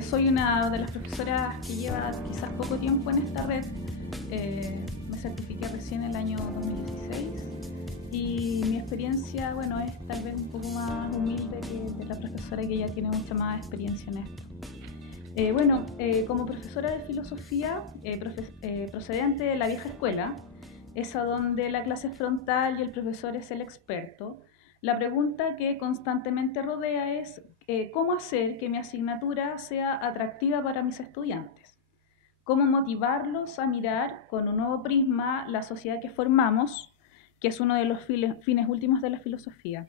Soy una de las profesoras que lleva quizás poco tiempo en esta red. Me certifiqué recién el año 2016 y mi experiencia, es tal vez un poco más humilde que de la profesora que ya tiene mucha más experiencia en esto. Como profesora de filosofía procedente de la vieja escuela, esa donde la clase es frontal y el profesor es el experto, la pregunta que constantemente rodea es ¿cómo hacer que mi asignatura sea atractiva para mis estudiantes? ¿Cómo motivarlos a mirar con un nuevo prisma la sociedad que formamos, que es uno de los fines últimos de la filosofía?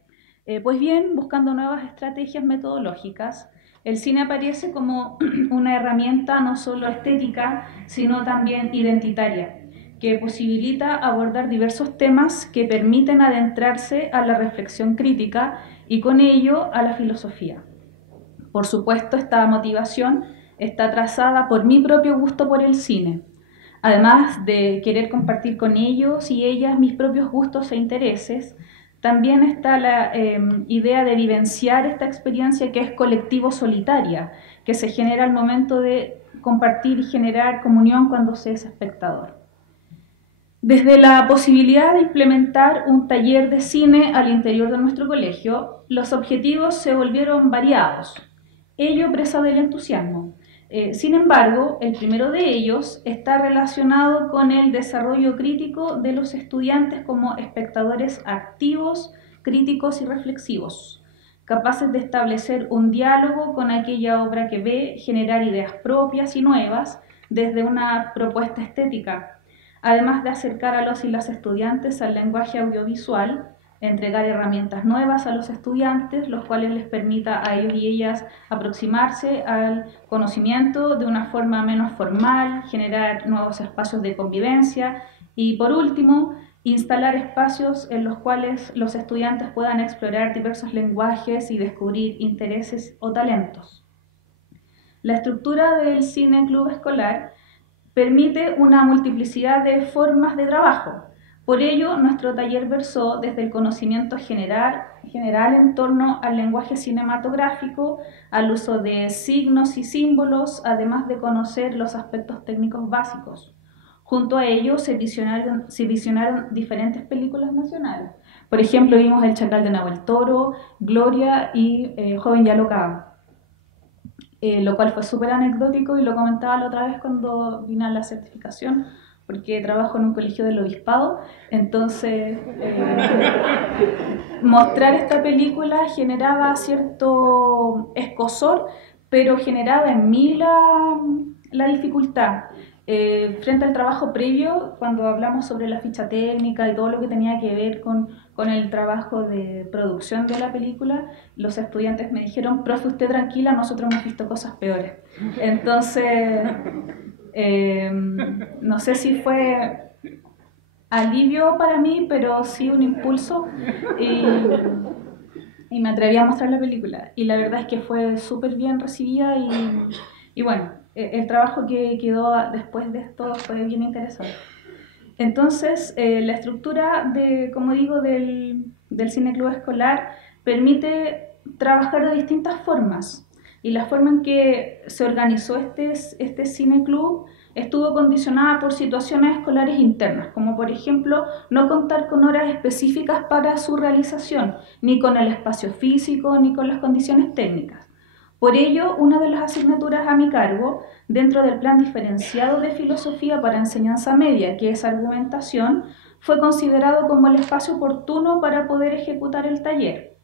Pues bien, buscando nuevas estrategias metodológicas, el cine aparece como una herramienta no solo estética, sino también identitaria, que posibilita abordar diversos temas que permiten adentrarse a la reflexión crítica y con ello a la filosofía. Por supuesto, esta motivación está trazada por mi propio gusto por el cine, además de querer compartir con ellos y ellas mis propios gustos e intereses. También está la idea de vivenciar esta experiencia que es colectivo-solitaria, que se genera al momento de compartir y generar comunión cuando se es espectador. Desde la posibilidad de implementar un taller de cine al interior de nuestro colegio, los objetivos se volvieron variados, ello presa del entusiasmo. Sin embargo, el primero de ellos está relacionado con el desarrollo crítico de los estudiantes como espectadores activos, críticos y reflexivos, capaces de establecer un diálogo con aquella obra que ve, generar ideas propias y nuevas desde una propuesta estética, además de acercar a los y las estudiantes al lenguaje audiovisual, entregar herramientas nuevas a los estudiantes, los cuales les permita a ellos y ellas aproximarse al conocimiento de una forma menos formal, generar nuevos espacios de convivencia y, por último, instalar espacios en los cuales los estudiantes puedan explorar diversos lenguajes y descubrir intereses o talentos. La estructura del cine club escolar permite una multiplicidad de formas de trabajo. Por ello, nuestro taller versó desde el conocimiento general en torno al lenguaje cinematográfico, al uso de signos y símbolos, además de conocer los aspectos técnicos básicos. Junto a ello se visionaron diferentes películas nacionales. Por ejemplo, vimos El Chacal de Nahuel Toro, Gloria y Joven y Alocada. Lo cual fue súper anecdótico y lo comentaba la otra vez cuando vine a la certificación, porque trabajo en un colegio del obispado, entonces mostrar esta película generaba cierto escozor, pero generaba en mí la dificultad. Frente al trabajo previo, cuando hablamos sobre la ficha técnica y todo lo que tenía que ver con el trabajo de producción de la película, los estudiantes me dijeron: profe, usted tranquila, nosotros hemos visto cosas peores. Entonces, no sé si fue alivio para mí, pero sí un impulso y me atreví a mostrar la película. Y la verdad es que fue súper bien recibida y bueno, el trabajo que quedó después de esto fue bien interesante. Entonces, la estructura como digo, del cine club escolar permite trabajar de distintas formas. Y la forma en que se organizó este cine club estuvo condicionada por situaciones escolares internas, como por ejemplo no contar con horas específicas para su realización, ni con el espacio físico, ni con las condiciones técnicas. Por ello, una de las asignaturas a mi cargo, dentro del plan diferenciado de filosofía para enseñanza media, que es argumentación, fue considerado como el espacio oportuno para poder ejecutar el taller.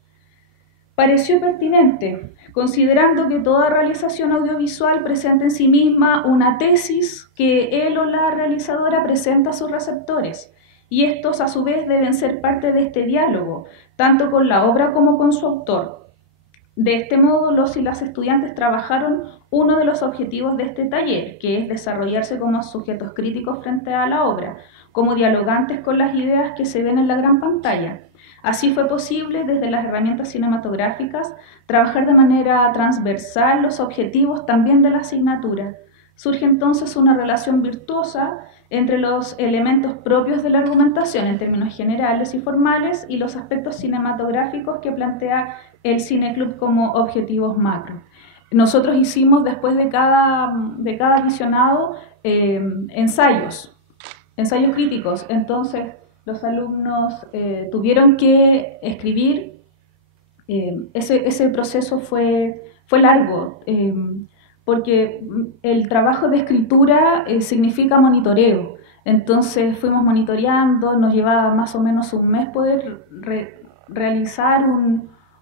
Pareció pertinente, considerando que toda realización audiovisual presenta en sí misma una tesis que él o la realizadora presenta a sus receptores, y estos a su vez deben ser parte de este diálogo, tanto con la obra como con su autor. De este modo, los y las estudiantes trabajaron uno de los objetivos de este taller, que es desarrollarse como sujetos críticos frente a la obra, como dialogantes con las ideas que se ven en la gran pantalla. Así fue posible, desde las herramientas cinematográficas, trabajar de manera transversal los objetivos también de la asignatura. Surge entonces una relación virtuosa entre los elementos propios de la argumentación en términos generales y formales y los aspectos cinematográficos que plantea el Cine Club como objetivos macro. nosotros hicimos después de cada visionado ensayos críticos. Entonces los alumnos tuvieron que escribir. Ese proceso fue largo, porque el trabajo de escritura significa monitoreo. Entonces fuimos monitoreando, nos llevaba más o menos un mes poder realizar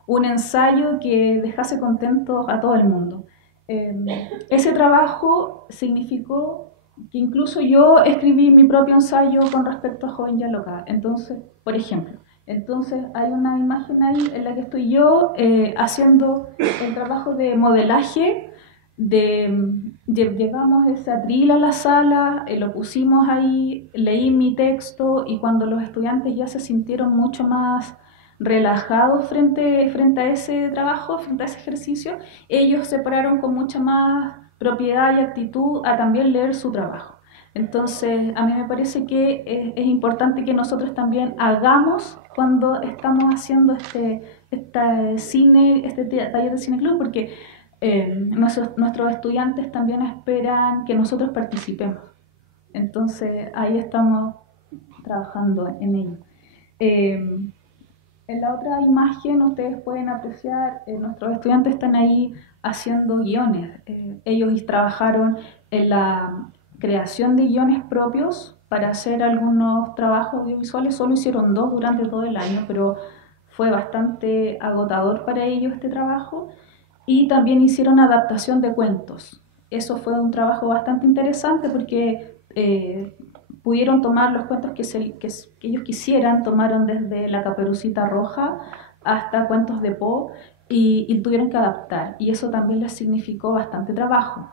un ensayo que dejase contentos a todo el mundo. Ese trabajo significó que incluso yo escribí mi propio ensayo con respecto a Joven ya loca. Entonces, por ejemplo, hay una imagen ahí en la que estoy yo haciendo el trabajo de modelaje. Llevamos ese atril a la sala, lo pusimos ahí, leí mi texto, y cuando los estudiantes ya se sintieron mucho más relajados frente a ese trabajo, frente a ese ejercicio, ellos se pararon con mucha más propiedad y actitud a también leer su trabajo. Entonces, a mí me parece que es importante que nosotros también hagamos cuando estamos haciendo este taller de cine club, porque nuestros estudiantes también esperan que nosotros participemos. Entonces, ahí estamos trabajando en ello. En la otra imagen ustedes pueden apreciar, nuestros estudiantes están ahí haciendo guiones. Ellos trabajaron en la creación de guiones propios para hacer algunos trabajos audiovisuales. Solo hicieron 2 durante todo el año, pero fue bastante agotador para ellos este trabajo. Y también hicieron adaptación de cuentos. Eso fue un trabajo bastante interesante porque pudieron tomar los cuentos que ellos quisieran. Tomaron desde La Caperucita Roja hasta cuentos de Poe y tuvieron que adaptar, y eso también les significó bastante trabajo.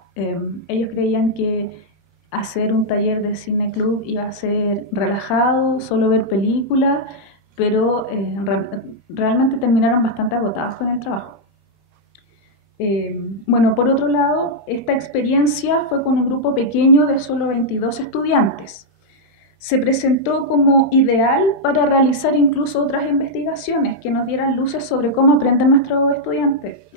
Ellos creían que hacer un taller de cine club iba a ser relajado, solo ver películas, pero realmente terminaron bastante agotados con el trabajo. Bueno, por otro lado, esta experiencia fue con un grupo pequeño de solo 22 estudiantes. Se presentó como ideal para realizar incluso otras investigaciones que nos dieran luces sobre cómo aprenden nuestros estudiantes.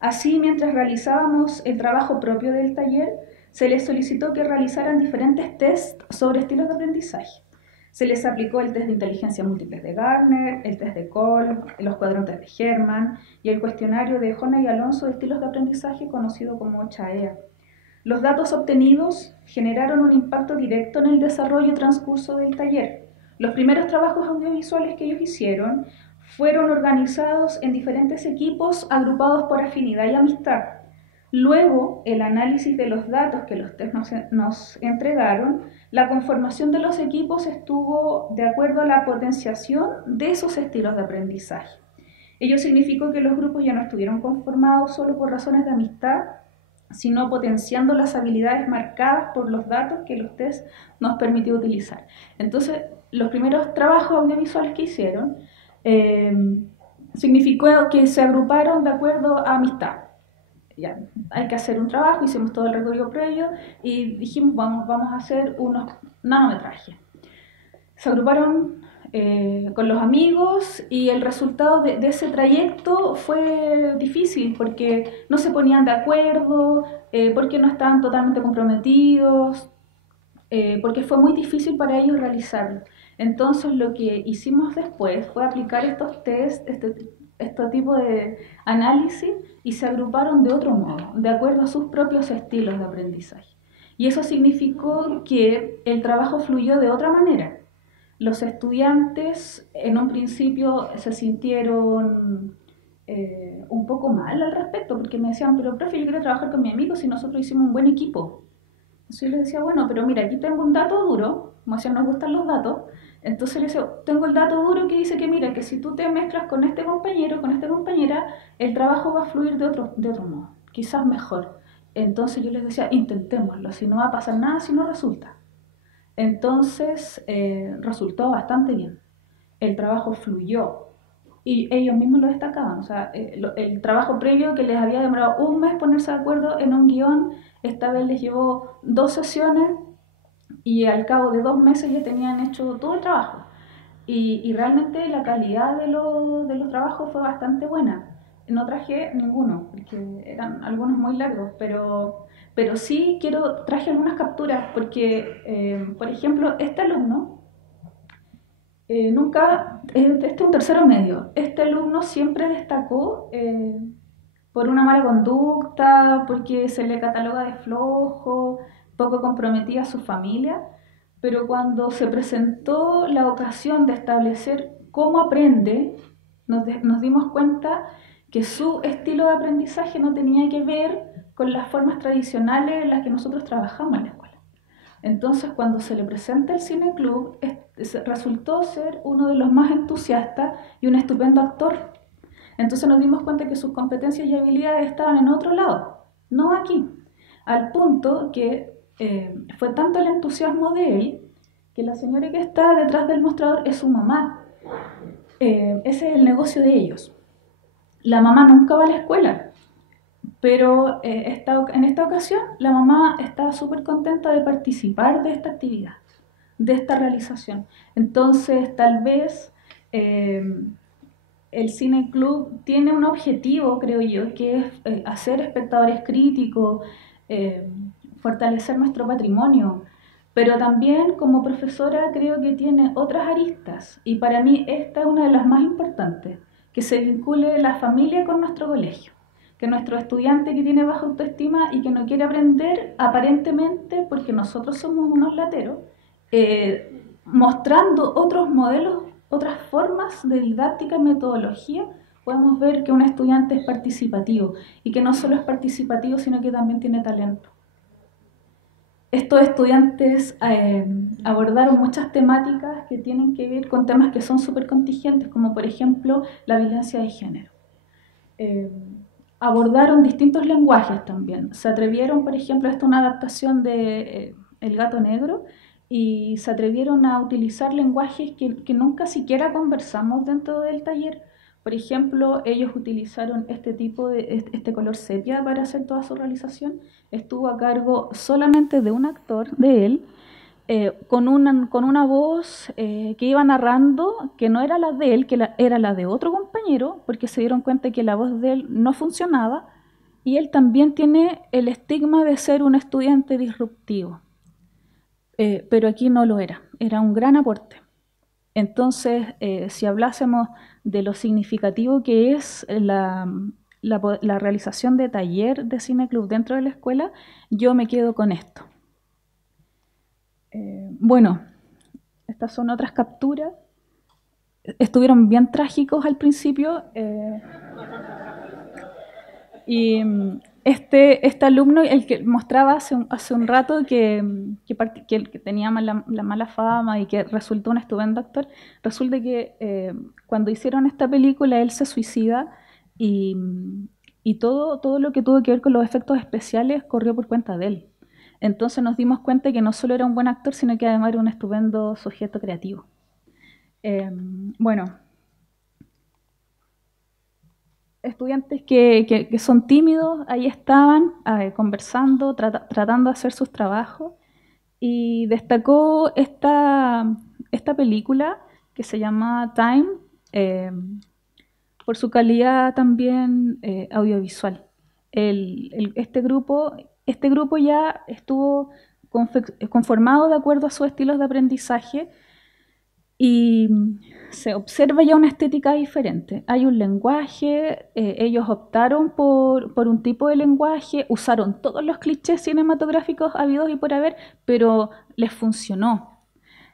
Así, mientras realizábamos el trabajo propio del taller, se les solicitó que realizaran diferentes tests sobre estilos de aprendizaje. Se les aplicó el test de inteligencia múltiple de Gardner, el test de Kolb, los cuadrantes de Hermann y el cuestionario de Jona y Alonso de estilos de aprendizaje, conocido como CHAEA. Los datos obtenidos generaron un impacto directo en el desarrollo y transcurso del taller. Los primeros trabajos audiovisuales que ellos hicieron fueron organizados en diferentes equipos agrupados por afinidad y amistad. Luego, el análisis de los datos que los test nos entregaron, la conformación de los equipos estuvo de acuerdo a la potenciación de esos estilos de aprendizaje. Ello significó que los grupos ya no estuvieron conformados solo por razones de amistad, sino potenciando las habilidades marcadas por los datos que los test nos permitió utilizar. Entonces, los primeros trabajos audiovisuales que hicieron significó que se agruparon de acuerdo a amistad. Ya, hay que hacer un trabajo, hicimos todo el recorrido previo y dijimos vamos a hacer unos nanometrajes. Se agruparon con los amigos, y el resultado de ese trayecto fue difícil porque no se ponían de acuerdo, porque no estaban totalmente comprometidos, porque fue muy difícil para ellos realizarlo. Entonces lo que hicimos después fue aplicar estos test, este tipo de análisis, y se agruparon de otro modo, de acuerdo a sus propios estilos de aprendizaje. Y eso significó que el trabajo fluyó de otra manera. Los estudiantes en un principio se sintieron un poco mal al respecto, porque me decían, pero profe, yo quiero trabajar con mis amigos y nosotros hicimos un buen equipo. Entonces yo les decía, bueno, pero mira, aquí tengo un dato duro, como decían, nos gustan los datos. Entonces les decía, tengo el dato duro que dice que mira, que si tú te mezclas con este compañero, con esta compañera, el trabajo va a fluir de otro modo, quizás mejor. Entonces yo les decía, intentémoslo, si no va a pasar nada si no resulta. Entonces resultó bastante bien, el trabajo fluyó y ellos mismos lo destacaban. O sea, el trabajo previo, que les había demorado un mes ponerse de acuerdo en un guión, esta vez les llevó 2 sesiones y al cabo de 2 meses ya tenían hecho todo el trabajo. Y realmente la calidad de los trabajos fue bastante buena. No traje ninguno, porque eran algunos muy largos, pero sí traje algunas capturas porque, por ejemplo, este alumno, este es un tercero medio, este alumno siempre destacó por una mala conducta, porque se le cataloga de flojo, poco comprometida a su familia, pero cuando se presentó la ocasión de establecer cómo aprende, nos dimos cuenta que su estilo de aprendizaje no tenía que ver con las formas tradicionales en las que nosotros trabajamos en la escuela. Entonces, cuando se le presenta el cineclub, resultó ser uno de los más entusiastas y un estupendo actor. Entonces nos dimos cuenta que sus competencias y habilidades estaban en otro lado, no aquí. Al punto que fue tanto el entusiasmo de él que la señora que está detrás del mostrador es su mamá. Ese es el negocio de ellos. La mamá nunca va a la escuela, pero en esta ocasión la mamá está súper contenta de participar de esta actividad, de esta realización. Entonces, tal vez el Cine Club tiene un objetivo, creo yo, que es hacer espectadores críticos, fortalecer nuestro patrimonio, pero también como profesora creo que tiene otras aristas, y para mí esta es una de las más importantes, que se vincule la familia con nuestro colegio, que nuestro estudiante que tiene baja autoestima y que no quiere aprender aparentemente porque nosotros somos unos lateros, mostrando otros modelos, otras formas de didáctica y metodología, podemos ver que un estudiante es participativo y que no solo es participativo, sino que también tiene talento. Estos estudiantes abordaron muchas temáticas que tienen que ver con temas que son súper contingentes, como por ejemplo la violencia de género. Abordaron distintos lenguajes también. Se atrevieron, por ejemplo, esta es una adaptación de El gato negro, y se atrevieron a utilizar lenguajes que nunca siquiera conversamos dentro del taller. Por ejemplo, ellos utilizaron este color sepia para hacer toda su realización. Estuvo a cargo solamente de un actor, de él, con una voz que iba narrando, que no era la de él, era la de otro compañero, porque se dieron cuenta que la voz de él no funcionaba, y él también tiene el estigma de ser un estudiante disruptivo. Pero aquí no lo era un gran aporte. Entonces, si hablásemos de lo significativo que es la realización de taller de cineclub dentro de la escuela, yo me quedo con esto. Bueno, estas son otras capturas. Estuvieron bien trágicos al principio. Y este alumno, el que mostraba hace un rato que tenía la mala fama y que resultó un estupendo actor, resulta que cuando hicieron esta película él se suicida y todo lo que tuvo que ver con los efectos especiales corrió por cuenta de él. Entonces nos dimos cuenta que no solo era un buen actor, sino que además era un estupendo sujeto creativo. Bueno, estudiantes que son tímidos, ahí estaban conversando, tratando de hacer sus trabajos, y destacó esta película que se llama Time, por su calidad también audiovisual. Este grupo ya estuvo conformado de acuerdo a sus estilos de aprendizaje, y se observa ya una estética diferente. Hay un lenguaje, ellos optaron por un tipo de lenguaje, usaron todos los clichés cinematográficos habidos y por haber, pero les funcionó.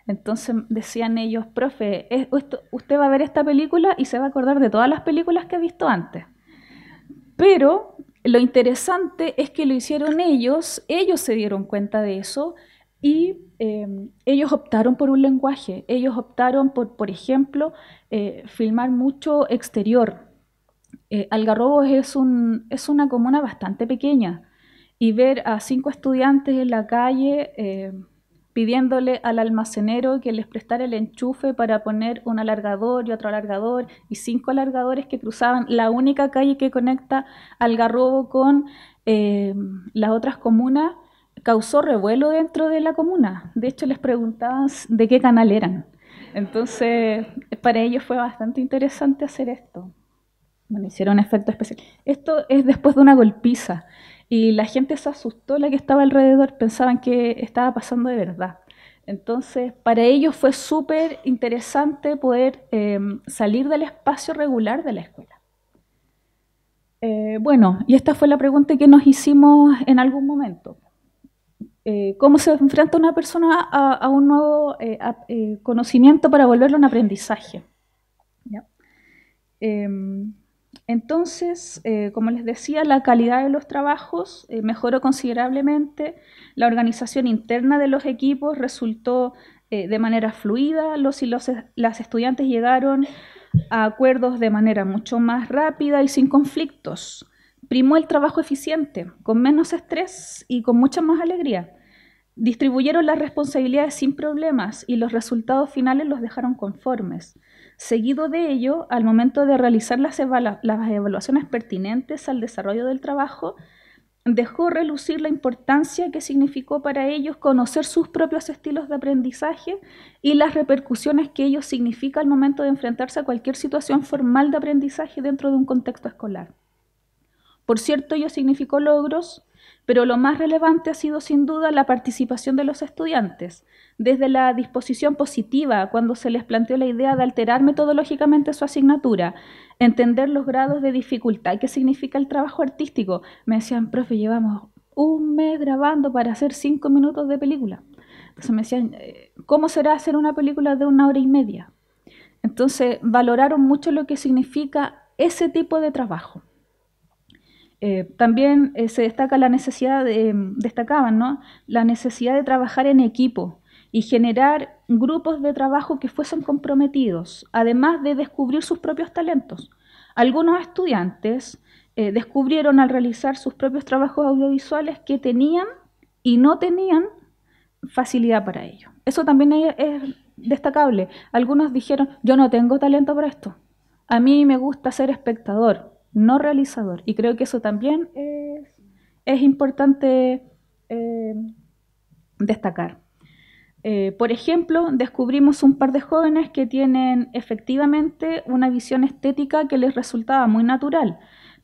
Entonces decían ellos, profe, usted va a ver esta película y se va a acordar de todas las películas que ha visto antes. Pero lo interesante es que lo hicieron ellos se dieron cuenta de eso, y ellos optaron por un lenguaje. Ellos optaron por ejemplo, filmar mucho exterior. Algarrobos es una comuna bastante pequeña, y ver a 5 estudiantes en la calle pidiéndole al almacenero que les prestara el enchufe para poner un alargador y otro alargador, y 5 alargadores que cruzaban la única calle que conecta Algarrobo con las otras comunas, causó revuelo dentro de la comuna. De hecho, les preguntaban de qué canal eran. Entonces, para ellos fue bastante interesante hacer esto. Bueno, hicieron efecto especial. Esto es después de una golpiza y la gente se asustó, la que estaba alrededor, pensaban que estaba pasando de verdad. Entonces, para ellos fue súper interesante poder salir del espacio regular de la escuela. Bueno, y esta fue la pregunta que nos hicimos en algún momento. ¿Cómo se enfrenta una persona a un nuevo conocimiento para volverlo un aprendizaje? ¿Ya? Entonces, como les decía, la calidad de los trabajos mejoró considerablemente, la organización interna de los equipos resultó de manera fluida, las estudiantes llegaron a acuerdos de manera mucho más rápida y sin conflictos. Primó el trabajo eficiente, con menos estrés y con mucha más alegría. Distribuyeron las responsabilidades sin problemas y los resultados finales los dejaron conformes. Seguido de ello, al momento de realizar las evaluaciones pertinentes al desarrollo del trabajo, dejó relucir la importancia que significó para ellos conocer sus propios estilos de aprendizaje y las repercusiones que ello significa al momento de enfrentarse a cualquier situación formal de aprendizaje dentro de un contexto escolar. Por cierto, ello significó logros, pero lo más relevante ha sido sin duda la participación de los estudiantes, desde la disposición positiva cuando se les planteó la idea de alterar metodológicamente su asignatura, entender los grados de dificultad que significa el trabajo artístico. Me decían, profe, llevamos un mes grabando para hacer 5 minutos de película. Entonces me decían, ¿cómo será hacer una película de 1 hora y media? Entonces valoraron mucho lo que significa ese tipo de trabajo. También se destaca la necesidad destacaban, ¿no?, la necesidad de trabajar en equipo y generar grupos de trabajo que fuesen comprometidos, además de descubrir sus propios talentos. Algunos estudiantes descubrieron al realizar sus propios trabajos audiovisuales que tenían y no tenían facilidad para ello. Eso también es destacable. Algunos dijeron, yo no tengo talento para esto. A mí me gusta ser espectador, no realizador. Y creo que eso también es importante destacar. Por ejemplo, descubrimos un par de jóvenes que tienen efectivamente una visión estética que les resultaba muy natural,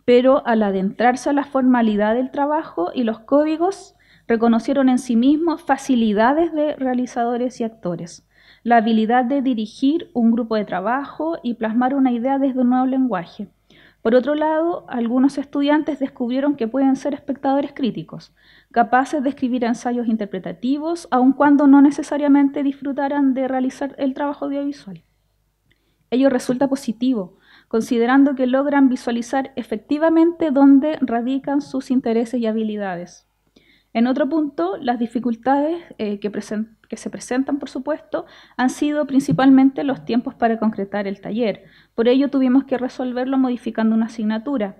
pero al adentrarse a la formalidad del trabajo y los códigos, reconocieron en sí mismos facilidades de realizadores y actores, la habilidad de dirigir un grupo de trabajo y plasmar una idea desde un nuevo lenguaje. Por otro lado, algunos estudiantes descubrieron que pueden ser espectadores críticos, capaces de escribir ensayos interpretativos, aun cuando no necesariamente disfrutaran de realizar el trabajo audiovisual. Ello resulta positivo, considerando que logran visualizar efectivamente dónde radican sus intereses y habilidades. En otro punto, las dificultades que se presentan, por supuesto, han sido principalmente los tiempos para concretar el taller. Por ello tuvimos que resolverlo modificando una asignatura.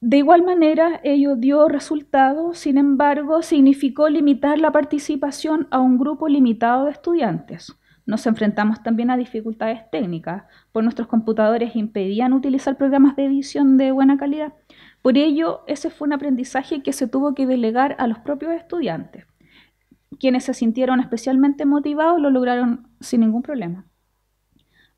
De igual manera, ello dio resultados, sin embargo, significó limitar la participación a un grupo limitado de estudiantes. Nos enfrentamos también a dificultades técnicas, pues nuestros computadores impedían utilizar programas de edición de buena calidad. Por ello, ese fue un aprendizaje que se tuvo que delegar a los propios estudiantes. Quienes se sintieron especialmente motivados lo lograron sin ningún problema.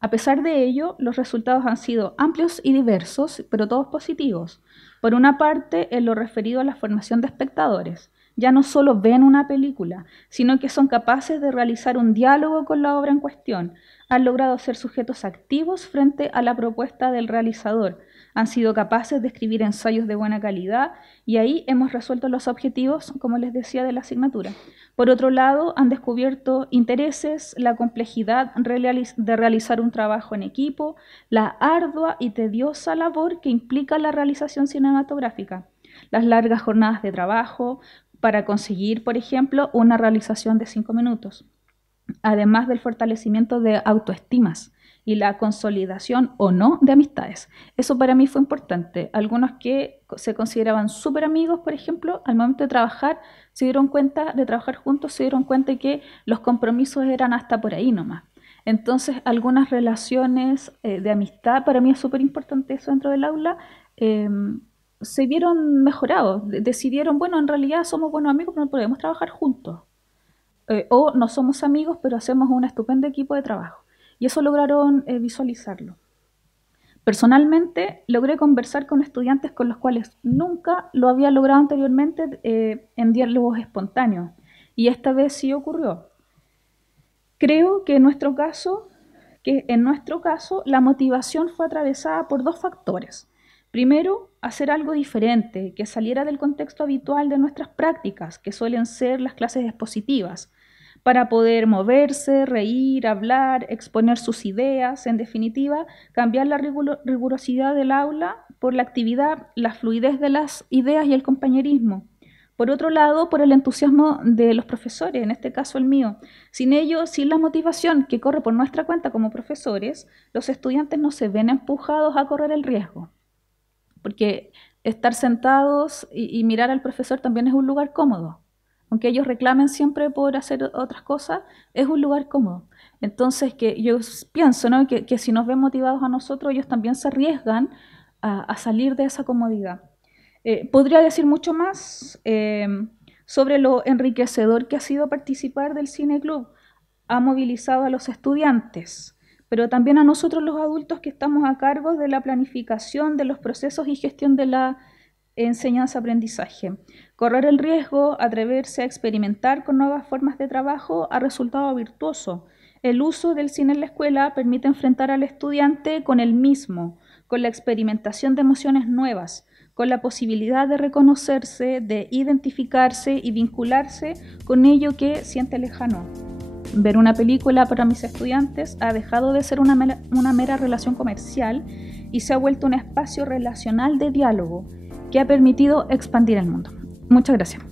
A pesar de ello, los resultados han sido amplios y diversos, pero todos positivos. Por una parte, en lo referido a la formación de espectadores. Ya no solo ven una película, sino que son capaces de realizar un diálogo con la obra en cuestión. Han logrado ser sujetos activos frente a la propuesta del realizador. Han sido capaces de escribir ensayos de buena calidad y ahí hemos resuelto los objetivos, como les decía, de la asignatura. Por otro lado, han descubierto intereses, la complejidad de realizar un trabajo en equipo, la ardua y tediosa labor que implica la realización cinematográfica, las largas jornadas de trabajo para conseguir, por ejemplo, una realización de 5 minutos, además del fortalecimiento de autoestimas y la consolidación o no de amistades. Eso para mí fue importante. Algunos que se consideraban súper amigos, por ejemplo, al momento de trabajar, se dieron cuenta, de trabajar juntos, se dieron cuenta de que los compromisos eran hasta por ahí nomás. Entonces, algunas relaciones de amistad, para mí es súper importante eso dentro del aula, se vieron mejorados. Decidieron, bueno, en realidad somos buenos amigos, pero no podemos trabajar juntos. O no somos amigos, pero hacemos un estupendo equipo de trabajo. Y eso lograron visualizarlo. Personalmente, logré conversar con estudiantes con los cuales nunca lo había logrado anteriormente en diálogos espontáneos, y esta vez sí ocurrió. Creo que en nuestro caso, la motivación fue atravesada por dos factores. Primero, hacer algo diferente, que saliera del contexto habitual de nuestras prácticas, que suelen ser las clases expositivas, para poder moverse, reír, hablar, exponer sus ideas, en definitiva, cambiar la rigurosidad del aula por la actividad, la fluidez de las ideas y el compañerismo. Por otro lado, por el entusiasmo de los profesores, en este caso el mío. Sin ello, sin la motivación que corre por nuestra cuenta como profesores, los estudiantes no se ven empujados a correr el riesgo. Porque estar sentados y mirar al profesor también es un lugar cómodo. Aunque ellos reclamen siempre por hacer otras cosas, es un lugar cómodo. Entonces, que yo pienso, ¿no?, que si nos ven motivados a nosotros, ellos también se arriesgan a salir de esa comodidad. Podría decir mucho más sobre lo enriquecedor que ha sido participar del Cine Club. Ha movilizado a los estudiantes, pero también a nosotros los adultos que estamos a cargo de la planificación de los procesos y gestión de la enseñanza-aprendizaje. Correr el riesgo, atreverse a experimentar con nuevas formas de trabajo ha resultado virtuoso. El uso del cine en la escuela permite enfrentar al estudiante con él mismo, con la experimentación de emociones nuevas, con la posibilidad de reconocerse, de identificarse y vincularse con ello que siente lejano. Ver una película para mis estudiantes ha dejado de ser una mera relación comercial y se ha vuelto un espacio relacional de diálogo que ha permitido expandir el mundo. Muchas gracias.